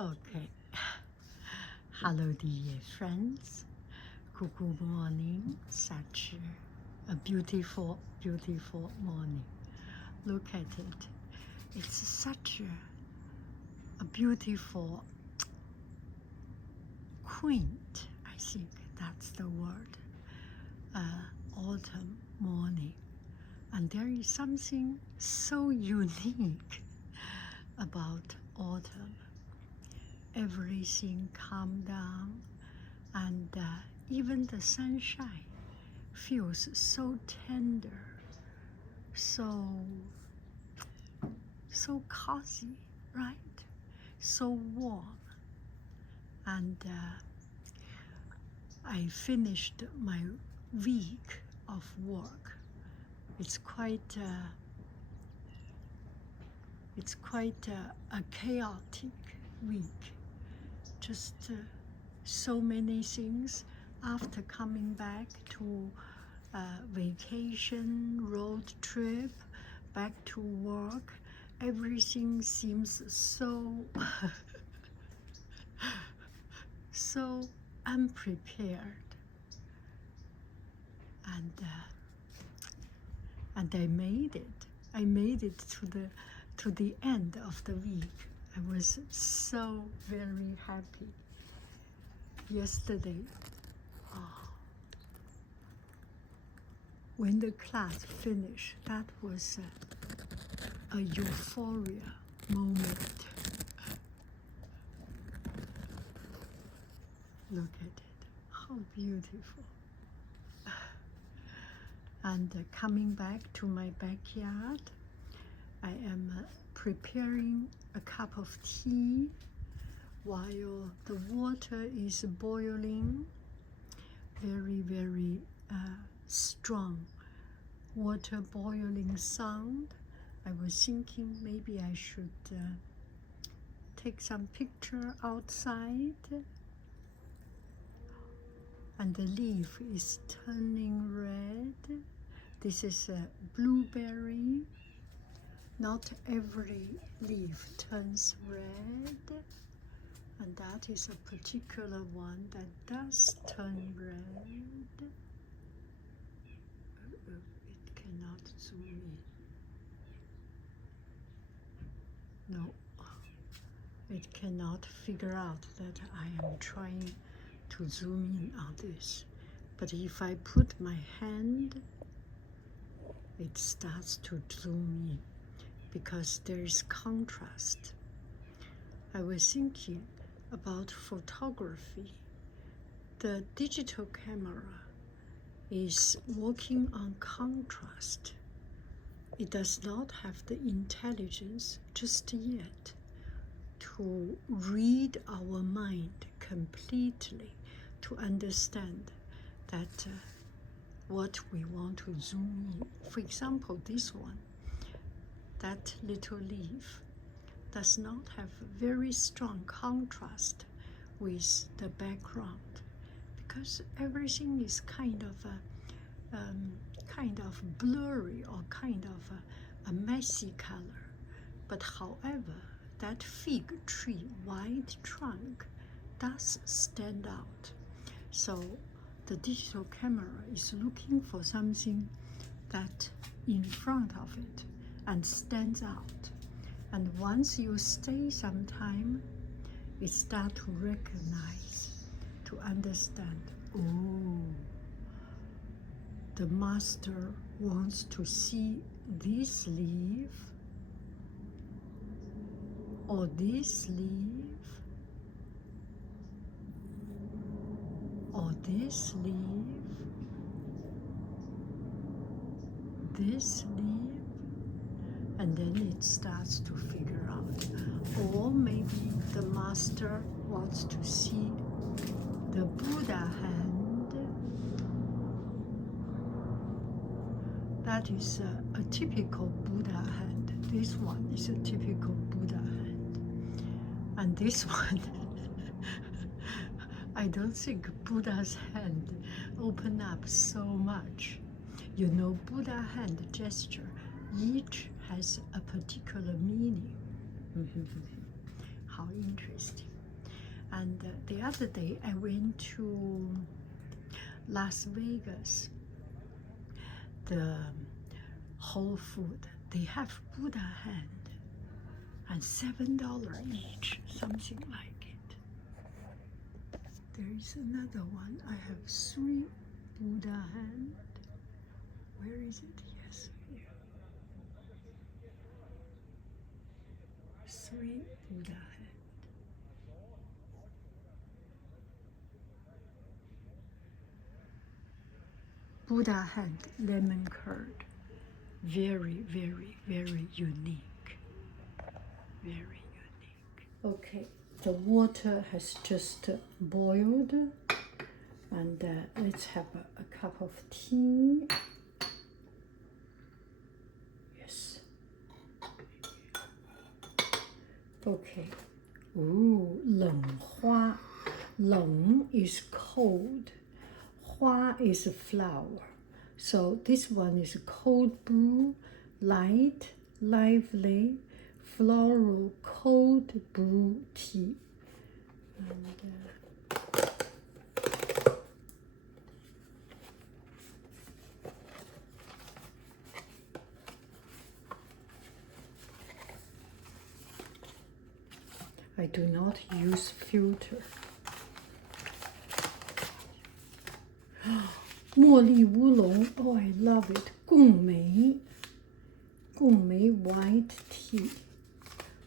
Okay. Hello, dear friends. Good morning. Such a beautiful, beautiful morning. Look at it. It's such a beautiful, quaint, I think that's the word, autumn morning. And there is something so unique about autumn. Everything calmed down, and even the sunshine feels so tender, so cozy, right? So warm. And I finished my week of work. It's quite a chaotic week. Just so many things after coming back to vacation, road trip, back to work. Everything seems so so unprepared, and I made it. I made it to the end of the week. I was so very happy. Yesterday, when the class finished, that was a euphoria moment. Look at it, how beautiful. And coming back to my backyard, I am preparing a cup of tea while the water is boiling. Very, very strong water boiling sound. I was thinking maybe I should take some picture outside. And the leaf is turning red. This is a blueberry. Not every leaf turns red, and that is a particular one that does turn red. It cannot zoom in. No, it cannot figure out that I am trying to zoom in on this. But if I put my hand, it starts to zoom in, because there is contrast. I was thinking about photography. The digital camera is working on contrast. It does not have the intelligence just yet to read our mind completely, to understand that what we want to zoom in. For example, this one, that little leaf does not have very strong contrast with the background, because everything is kind of blurry, or kind of a messy color. But however, that fig tree white trunk does stand out. So the digital camera is looking for something that in front of it and stands out. And once you stay some time, it starts to recognize, to understand, oh, the master wants to see this leaf, or this leaf, or this leaf, this leaf, and then it starts to figure out. Or maybe the master wants to see the Buddha hand. That is a typical Buddha hand. This one is a typical Buddha hand. And this one, I don't think Buddha's hand open up so much. You know, Buddha hand gesture, each has a particular meaning. How interesting. And the other day I went to Las Vegas, the Whole Food. They have Buddha hand and $7 each, something like it. There is another one. I have 3 Buddha hand. Where is it? Yes, here. 3 Buddha hand. Buddha hand lemon curd. Very, very, very unique. Very unique. Okay, the water has just boiled, and let's have a cup of tea. Yes. Okay. Ooh, 冷花. 冷 is cold. 花 is a flower. So this one is cold brew, light, lively, floral cold brew tea. And, I do not use filter. 茉莉乌龙, oh I love it. 贡梅 white tea.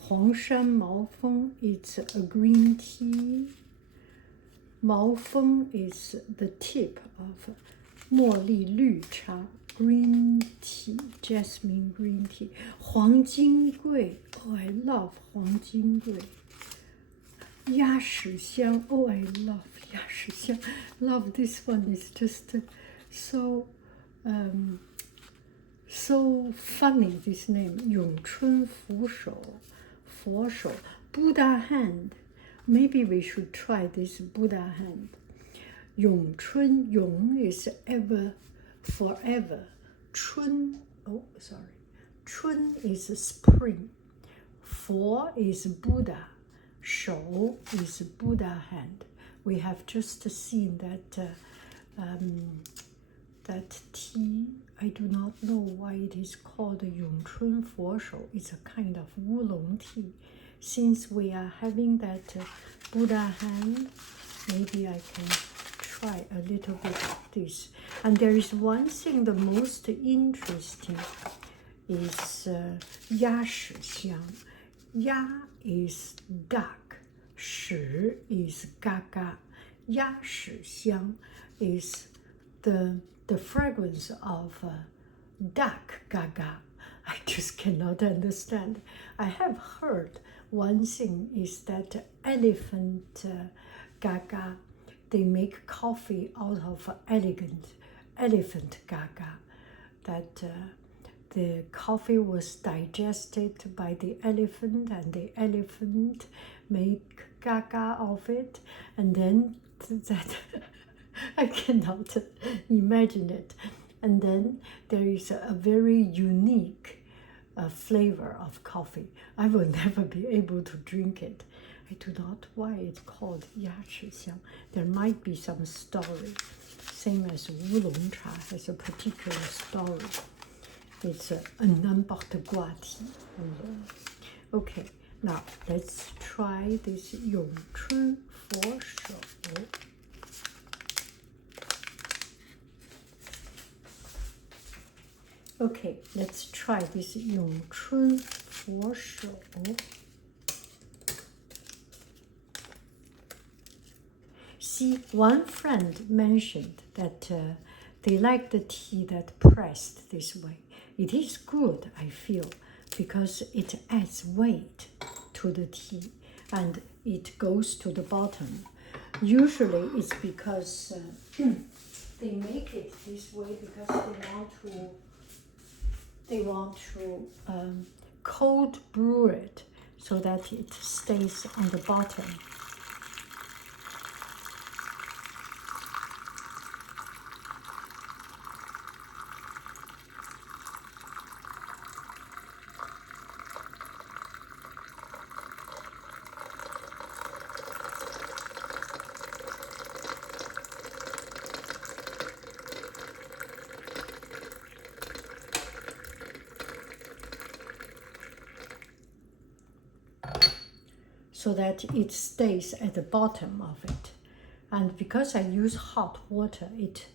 黄山毛峰 it's a green tea. 毛峰 is the tip of 茉莉绿茶 green tea, jasmine green tea. 黄金桂, oh I love 黄金桂. 鸭屎香, oh I love 鸭屎香. Love this one. Is just so so funny, this name. 咏春佛手 Buddha hand. Maybe we should try this Buddha hand. 咏春 Yong is ever, forever. 春 oh sorry. 春 is spring. 佛 is Buddha. 手 is Buddha hand. We have just seen that that tea. I do not know why it is called 咏春佛手. It's a kind of oolong tea. Since we are having that Buddha hand, maybe I can try a little bit of this. And there is one thing, the most interesting is 鸭屎香. 鸭 is duck, 屎 is gaga. 鸭屎香 is the fragrance of duck gaga. I just cannot understand. I have heard one thing is that elephant gaga, they make coffee out of elephant gaga. That the coffee was digested by the elephant, and the elephant make gaga of it, and then that I cannot imagine it. And then there is a very unique flavor of coffee. I will never be able to drink it. I do not know why it's called 鸭屎香. There might be some story. Same as oolong cha has a particular story. It's a n'importe quoi tea. Okay, now let's try this 咏春佛手. Okay, let's try this 咏春佛手. See, one friend mentioned that they like the tea that pressed this way. It is good, I feel, because it adds weight to the tea and it goes to the bottom. Usually it's because they make it this way because they want to cold brew it so that it stays on the bottom. so that it stays at the bottom of it. And because I use hot water, it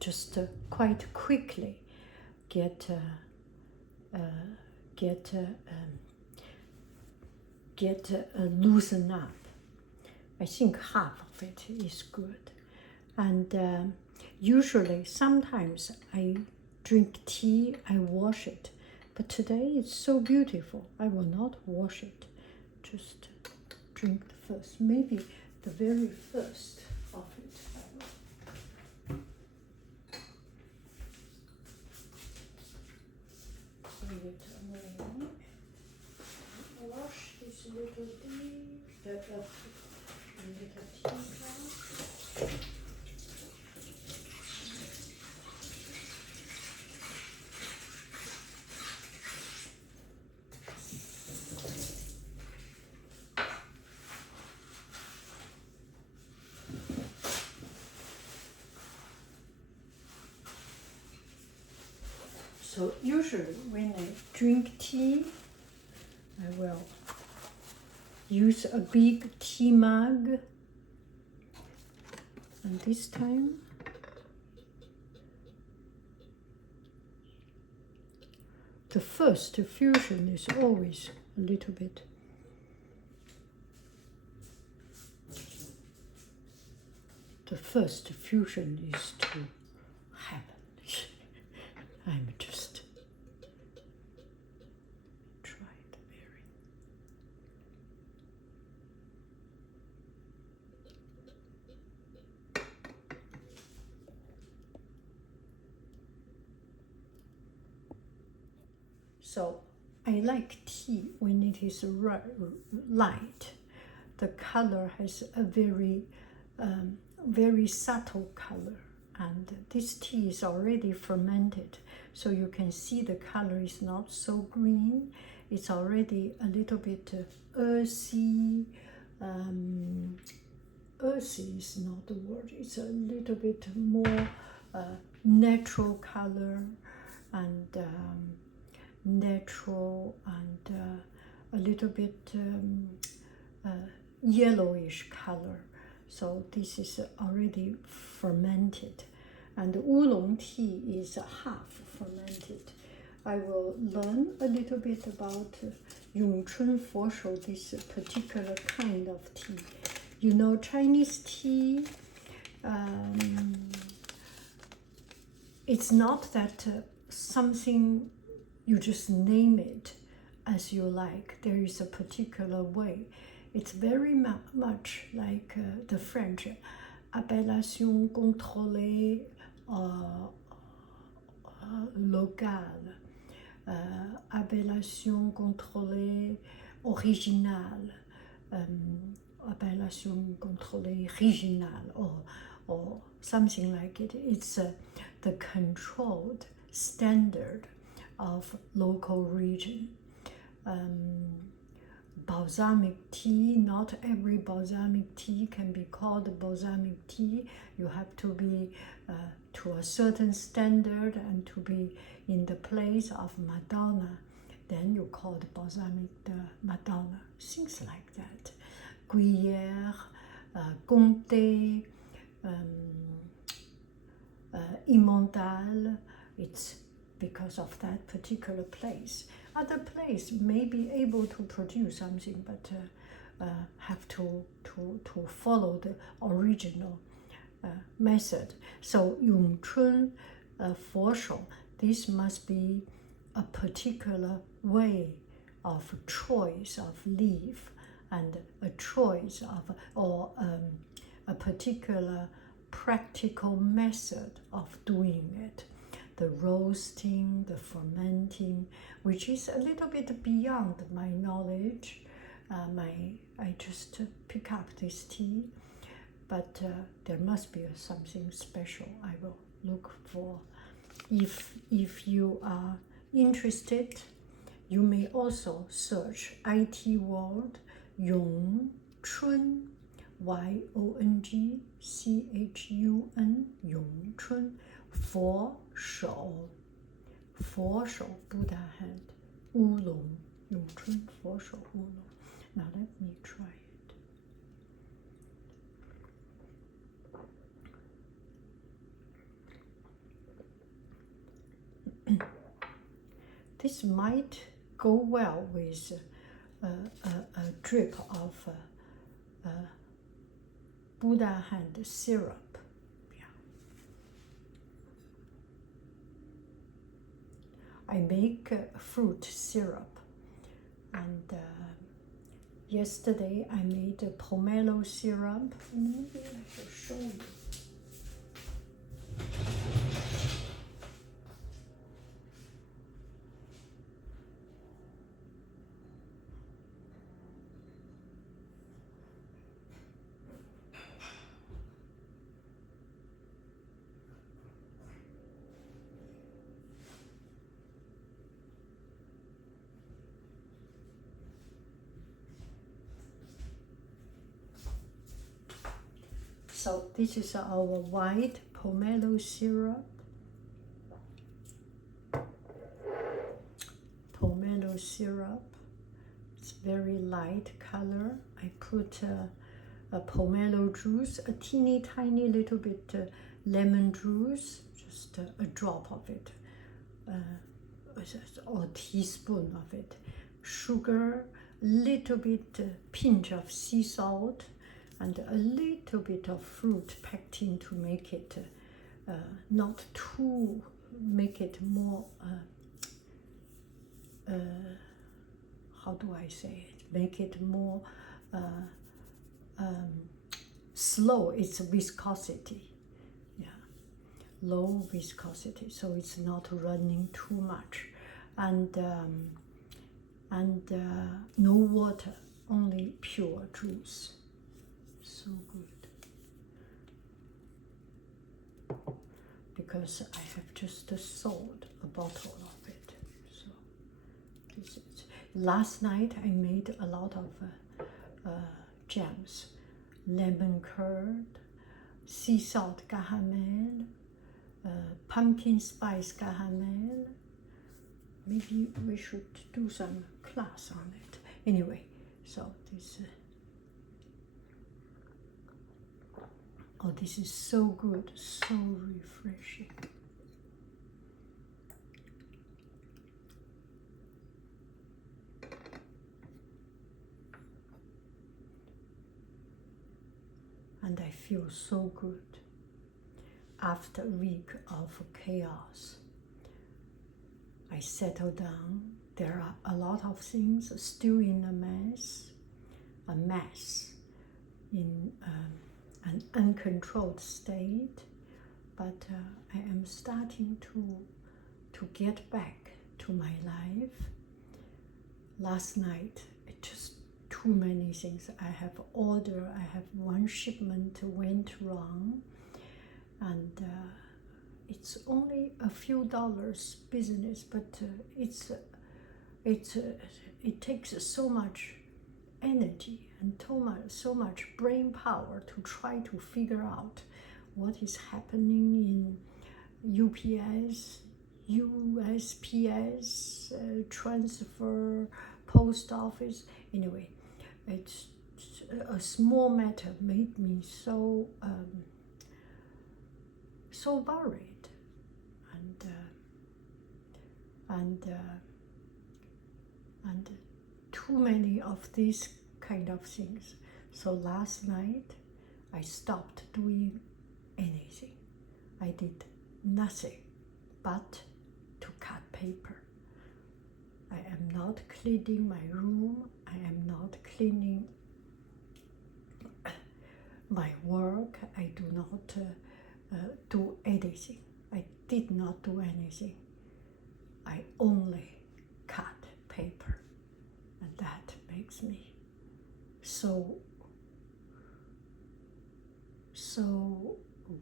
just quite quickly get loosen up. I think half of it is good. And usually, sometimes I drink tea, I wash it. But today it's so beautiful, I will not wash it. Just drink the first, maybe the very first of it. Bring it away. Wash this little little teacup. So usually when I drink tea, I will use a big tea mug, and this time the first fusion is always a little bit. The first fusion is to happen. I'm just trying to vary. So I like tea when it is light. The color has a very subtle color, and this tea is already fermented, so you can see the color is not so green. It's already a little bit earthy. Earthy is not the word. It's a little bit more natural color, and natural, and a little bit yellowish color. So this is already fermented, and the oolong tea is half fermented. I will learn a little bit about Yongchun Fosho, this particular kind of tea. You know, Chinese tea, it's not that something you just name it as you like. There is a particular way. It's very much like the French, appellation contrôlée locale, appellation contrôlée originale, appellation contrôlée régionale, or something like it. It's the controlled standard of local region. Balsamic tea, not every balsamic tea can be called balsamic tea. You have to be to a certain standard and to be in the place of Madonna. Then you call it balsamic Madonna. Things like that. Gruyère, Comté, Emmental. It's because of that particular place. Other place may be able to produce something, but have to follow the original method. So Yongchun Fosho, this must be a particular way of choice of leaf, and a choice of, or a particular practical method of doing it. The roasting, the fermenting, which is a little bit beyond my knowledge. I just pick up this tea, but there must be something special I will look for. If you are interested, you may also search iteaworld Yongchun, Yongchun, Yongchun Fosho, Buddha hand, oolong, Yongchun Fosho oolong. Now let me try it. This might go well with a drip of Buddha hand syrup. Yeah. I make fruit syrup, and yesterday I made a pomelo syrup. Maybe I will show you. So this is our white pomelo syrup. Pomelo syrup. It's very light color. I put a pomelo juice, a teeny tiny little bit lemon juice, just a drop of it, or a teaspoon of it. Sugar, little bit pinch of sea salt, and a little bit of fruit packed in to make it not too, make it more, how do I say it? Make it more slow, it's viscosity, yeah, low viscosity, so it's not running too much, and no water, only pure juice. So good, because I have just sold a bottle of it. So this is. Last night I made a lot of jams, lemon curd, sea salt caramel, pumpkin spice caramel. Maybe we should do some class on it. Anyway, so this. Oh, this is so good, so refreshing. And I feel so good after a week of chaos. I settle down. There are a lot of things still in a mess in an uncontrolled state, but I am starting to get back to my life. Last night, it just too many things. I have one shipment went wrong, and it's only a few dollars business, but it takes so much energy and so much brain power to try to figure out what is happening in UPS, USPS, transfer, post office. Anyway, it's a small matter made me so worried, and too many of these kind of things. So last night I stopped doing anything. I did nothing but to cut paper. I am not cleaning my room. I am not cleaning my work. I do not do anything. I did not do anything. I only cut paper, and that makes me so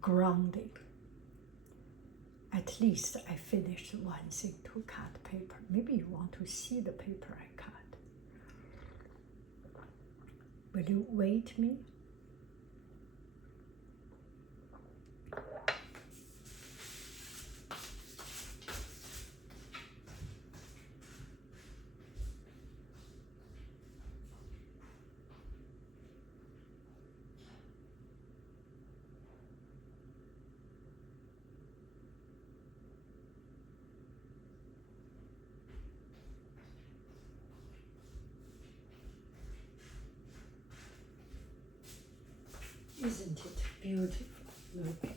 grounding. At least I finished one thing to cut paper. Maybe you want to see the paper I cut. Will you wait me? Isn't it beautiful? Look at it.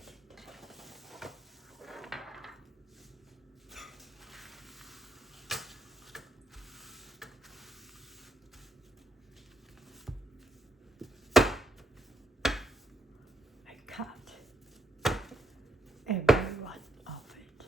I cut every one of it.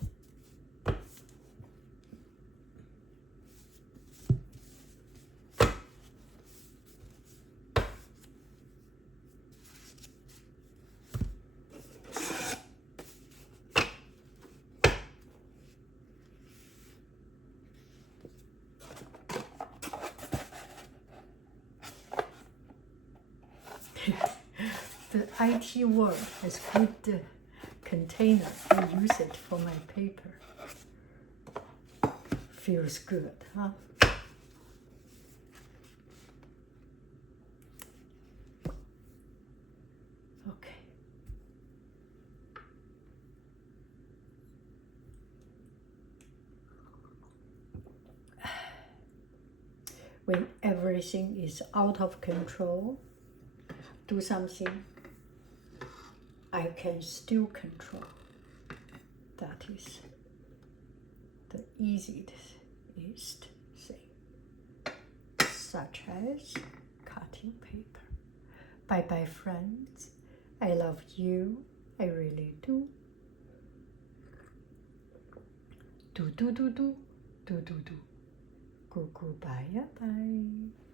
The IT world has good container. I use it for my paper. Feels good, huh? Okay. When everything is out of control, do something I can still control. That is the easiest thing, such as cutting paper. Bye bye, friends. I love you. I really do. Do do do do do do do. Goodbye, bye.